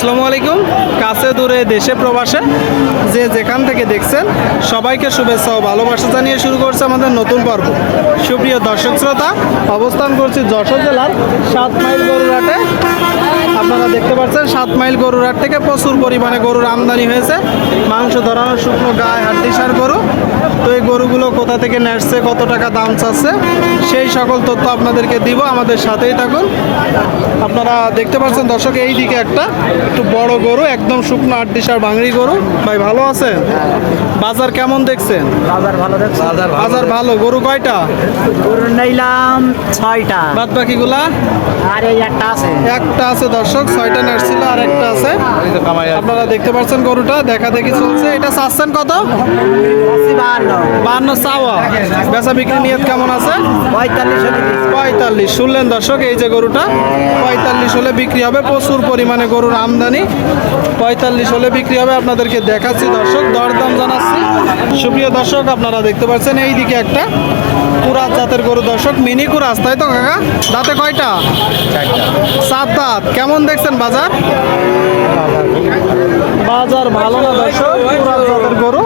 আসসালামু আলাইকুম। কাছে দূরে দেশে প্রবাসে যে যেখান থেকে দেখছেন, সবাইকে শুভেচ্ছা ও ভালোবাসা জানিয়ে শুরু করছে আমাদের নতুন পর্ব। সুপ্রিয় দর্শক শ্রোতা, অবস্থান করছি যশোর জেলার সাত মাইল গরুরহাটে আপনারা দেখতে পাচ্ছেন সাত মাইল গরুরহাট থেকে প্রচুর পরিমাণে গরুর আমদানি হয়েছে। মাংস ধরানো শুকনো গায়ে হাড্ডি সার গরু। তো এই গরুগুলো কোথা থেকে নেসছে কত টাকা দাম চাচ্ছে সেই সকল তথ্য আপনাদেরকে দিব আমাদের সাথেই থাকুন। আপনারা দেখতে পাচ্ছেন দর্শক এই দিকে একটা একটু বড় গরু একদম শুকনো আটটি সার ভাঙড়ি গরু। ভাই ভালো আছেন? বাজার কেমন দেখছেন? বাজার ভালো বাজার ভালো গরু কয়টা? গরু নিলাম ছয়টা। বাদ বাকিগুলা আর একটা আছে। একটা আছে দর্শক। ছয়টা নার্সিল আর একটা আছে। আপনারা দেখতে পাচ্ছেন গরুটা দেখা দেখি চলছে। এটা চাচ্ছেন কত? বাহান্ন। বান্ন চাওয়া। বেচা বিক্রি নিয়ত কেমন আছে? পঁয়তাল্লিশ পঁয়তাল্লিশ। শুনলেন দর্শক এই যে গরুটা পঁয়তাল্লিশ হলে বিক্রি হবে। প্রচুর পরিমাণে গরুর আমদানি। পঁয়তাল্লিশ হলে বিক্রি হবে। আপনাদেরকে দেখাচ্ছি দর্শক দরদাম জানাচ্ছি। সুপ্রিয় দর্শক আপনারা দেখতে পাচ্ছেন এই দিকে একটা কুরাত জাতের গরু দর্শক মিনি কুরাস তাই তো কাকা? দাঁতে কয়টা? সাত দাঁত। কেমন দেখছেন বাজার? বাজার ভালো না দর্শক? জাতের গরু।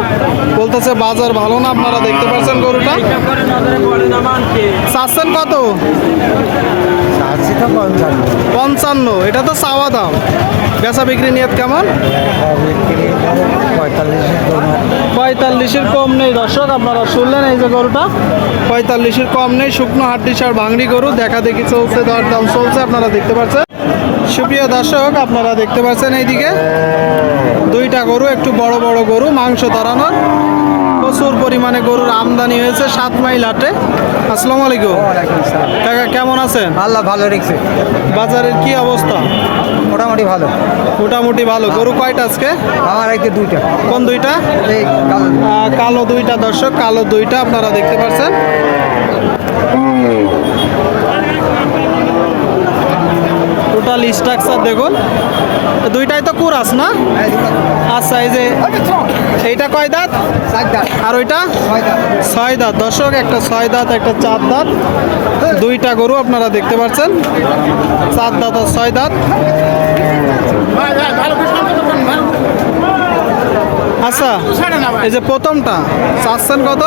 বলতেছে বাজার ভালো না আপনারা দেখতে পাচ্ছেন গরুটা। চাচ্ছেন কত? পঞ্চান্ন। এটা তো চাওয়া দাম। বেচা বিক্রি নিয়ত কেমন? পঁয়তাল্লিশ পঁয়তাল্লিশের কম নেই দর্শক আপনারা শুনলেন এই যে গরুটা। পঁয়তাল্লিশের কম নেই শুকনো হাড্ডি সার ভাঙড়ি গরু। দেখা দেখি চলছে দর দাম চলছে আপনারা দেখতে পাচ্ছেন সুপ্রিয় দর্শক আপনারা দেখতে পাচ্ছেন এইদিকে। দুইটা গরু একটু বড় বড় গরু মাংস ধরানোর। প্রচুর পরিমাণে গরুর আমদানি হয়েছে সাত মাইল হাটে। আসসালামু আলাইকুম। কাকা কেমন আছেন? আল্লাহ ভালো রেখেছে। বাজারের কি অবস্থা? মোটামুটি ভালো। মোটামুটি ভালো। গরু কয়টা আজকে? আমার একে দুইটা। কোন দুইটা? কালো দুইটা দর্শক কালো দুইটা আপনারা দেখতে পাচ্ছেন। টোটাল স্ট্রাকচার দেখুন। দুইটাই তো কুরাস না। আচ্ছা এই যে এইটা কয় দাঁত? আর ওইটা। ছয় দাঁত। দর্শক, একটা ছয় দাঁত, একটা চার দাঁত। দুইটা গরু আপনারা দেখতে পাচ্ছেন। চার দাঁত আর ছয় দাঁত। আচ্ছা এই যে প্রথমটা চাচ্ছেন কত?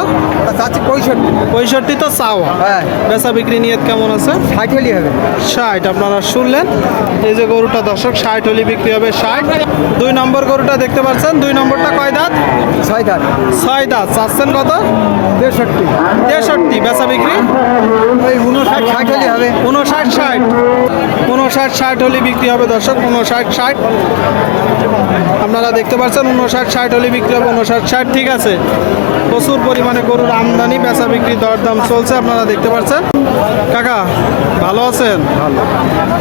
চাচ্ছি পঁয়ষট্টি। পঁয়ষট্টি তো চাওয়া। হ্যাঁ। বেচা বিক্রি নিয়ত কেমন আছে? ষাট হলেই হবে। ষাট আপনারা শুনলেন? এই যে গরুটা দর্শক ষাট হলি বিক্রি হবে ষাট। দুই নম্বর গরুটা দেখতে পাচ্ছেন? দুই নম্বরটা কয় দাঁত? ছয় দাঁত। ছয় দাঁত। চাচ্ছেন কত? তেষট্টি। তেষট্টি বেচা বিক্রি? উনষাট ষাট হলেই হবে। উনষাট ষাট। উনষাট ষাট হলে বিক্রি হবে দর্শক। উনষাট ষাট। আপনারা দেখতে পাচ্ছেন উনষাট ষাট হলে বিক্রি হবে উনষাট ষাট ঠিক আছে। প্রচুর পরিমাণে গরুর আমদানি বেচা বিক্রি দরদাম চলছে আপনারা দেখতে পাচ্ছেন। কাকা ভালো আছেন?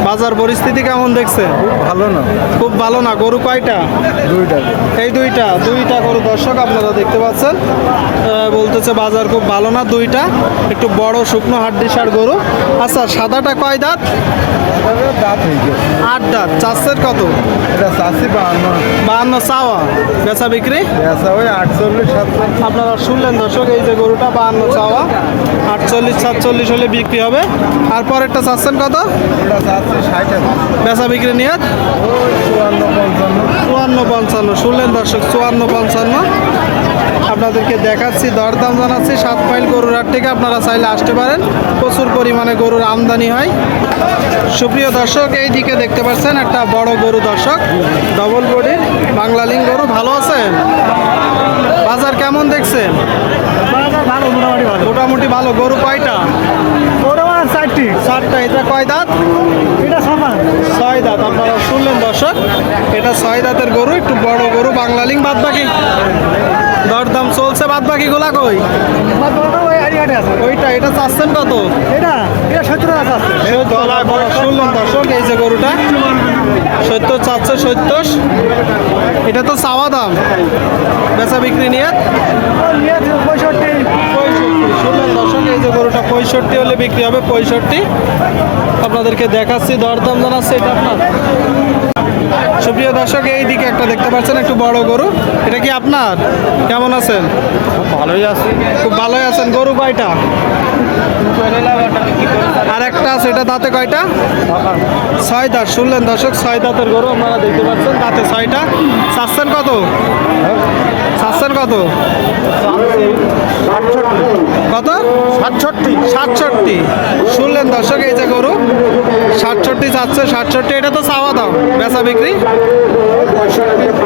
বাজার পরিস্থিতি কেমন দেখছেন ভালো না। খুব ভালো না গরু কয়টা? দুইটা। এই দুইটা দুইটা গরু দর্শক আপনারা দেখতে পাচ্ছেন। বলতেছে বাজার খুব ভালো না দুইটা। একটু বড় শুকনো হাড্ডি সার গরু। আচ্ছা সাদাটা কয় দাঁত? দাঁত হয়ে গেছে। আট দাঁত। চাষের কত? এটা চাষি বাহান্ন। বাহান্ন চাওয়া। বেচা বিক্রি? আচ্ছা ওই আটচল্লিশ সাতচল্লিশ। আপনারা শুনলেন দর্শক এই যে গরুটা বাহান্ন চাওয়া। আটচল্লিশ সাতচল্লিশ হলে বিক্রি হবে। আর পরেরটা চাচ্ছেন কত? ওটা চাচ্ছি ষাট বেচা বিক্রি নিয়ে চুয়ান্ন পঞ্চান্ন। চুয়ান্ন পঞ্চান্ন। শুনলেন দর্শক চুয়ান্ন পঞ্চান্ন। আপনাদেরকে দেখাচ্ছি দরদাম জানাচ্ছি। সাত মাইল গরুর হাট থেকে আপনারা চাইলে আসতে পারেন। প্রচুর পরিমাণে গরুর আমদানি হয়। সুপ্রিয় দর্শক এই দিকে দেখতে পাচ্ছেন একটা বড় গরু দর্শক ডবল বডির বাংলালিং গরু। ভালো আছেন? বাজার কেমন দেখছেন? মোটামুটি ভালো। গরু কয়টা? চারটি। চারটা। এটা কয় দাঁত? এটা ছয় দাঁত। আপনারা শুনলেন দর্শক এটা ছয় দাঁতের গরু একটু বড় গরু বাংলালিং বাদ বাকি দরদাম চলছে বাদ বাকি গোলা কই? ওই ওইটা, এটা চাচ্ছেন কত? এটা এটা সত্তর আছে আপনারা দর্শক এই যে গরুটা, সত্তর চারশো সত্তর। এটা তো চাওয়া দাম। বেচা বিক্রি নিয়ে? পঁয়ষট্টি শুনলেন এই যে গরুটা, পঁয়ষট্টি হলে বিক্রি হবে, পঁয়ষট্টি। আপনাদেরকে দেখাচ্ছি, দরদাম জানাচ্ছি, এটা আপনার। সুপ্রিয় দর্শক এই দিকে একটা দেখতে পাচ্ছেন একটু বড় গরু। এটা কি আপনার? কেমন আছেন? ভালোই আছে। খুব ভালোই আছেন। গরু কয়টা? আর একটা আছে এটা দাঁতে কয়টা? ছয় দাঁত। শুনলেন দর্শক ছয় দাঁতের গরু আপনারা দেখতে পাচ্ছেন। দাঁতে ছয়টা। চাচ্ছেন কত? চাচ্ছেন কত? কত সাতষট্টি। সাতষট্টি। শুনলেন দর্শক এই যে গরু সাতষট্টি চাচ্ছে সাতষট্টি এটা তো চাওয়া দাও বেচা বিক্রি?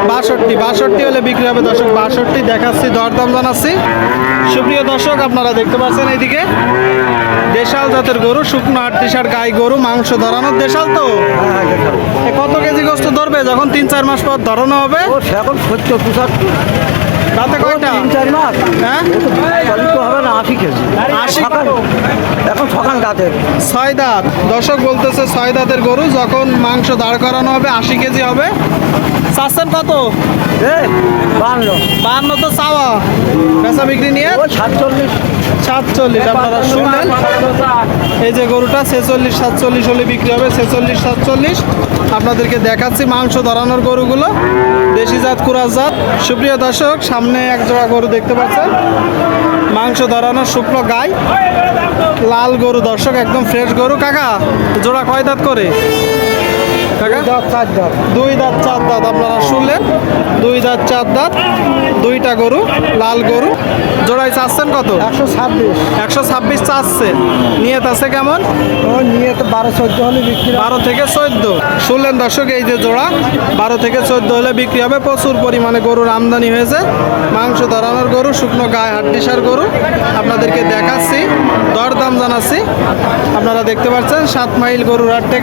বাষট্টি বাষট্টি হলে বিক্রি হবে দর্শক বাষট্টি দেখাচ্ছি দরদাম জানাচ্ছি। সুপ্রিয় দর্শক আপনারা দেখতে পাচ্ছেন এইদিকে দেশাল জাতের গরু শুকনো আটত্রিশার গাই গরু মাংস ধরানোর দেশাল তো। কত কেজি গোস্ত ধরবে? যখন তিন চার মাস পর ধরানো হবে। এখন পঁচাত্তর। তাতে কয়টা? তিন চার মাস হ্যাঁ তো হবে না আশি কেজি। আশি? এখন সকাল দাঁতের ছয় দাঁত। দর্শক বলতেছে ছয় দাঁতের গরু যখন মাংস দাঁড় করানো হবে আশি কেজি হবে। চাচ্ছেন কত? বান্ন বাহান্ন। তো চাওয়া। বেচা বিক্রি নিয়ে? সাতচল্লিশ। সাতচল্লিশ আপনারা শুনলেন এই যে গরুটা ছেচল্লিশ সাতচল্লিশ হলে বিক্রি হবে ছেচল্লিশ সাতচল্লিশ। আপনাদেরকে দেখাচ্ছি মাংস ধরানোর গরুগুলো। দেশি জাত কুরাস জাত। সুপ্রিয় দর্শক সামনে এক জোড়া গরু দেখতে পাচ্ছেন। মাংস ধরানোর শুকনো গাই। লাল গরু দর্শক একদম ফ্রেশ গরু। কাকা জোড়া কয় দাঁত করে? কাকা? দাঁত চার দাঁত। দুই দাঁত চার দাঁত আপনারা শুনলেন। দুই দাঁত চার দাঁত। দুইটা গরু লাল গরু। জোড়াই চাচ্ছেন কত? একশো ছাব্বিশ। একশো ছাব্বিশ চাচ্ছে। নিয়ত আছে কেমন? ও নিয়ে বারো চোদ্দ হলে বিক্রি বারো থেকে চোদ্দ। শুনলেন দর্শক এই যে জোড়া বারো থেকে চোদ্দ হলে বিক্রি হবে। প্রচুর পরিমাণে গরুর আমদানি হয়েছে। মাংস ধরানোর গরু শুকনো গায়ে হাড্ডিসার গরু। আপনাদেরকে দেখাচ্ছি দরদাম জানাচ্ছি। আপনারা দেখতে পাচ্ছেন সাত মাইল গরুর হাট থেকে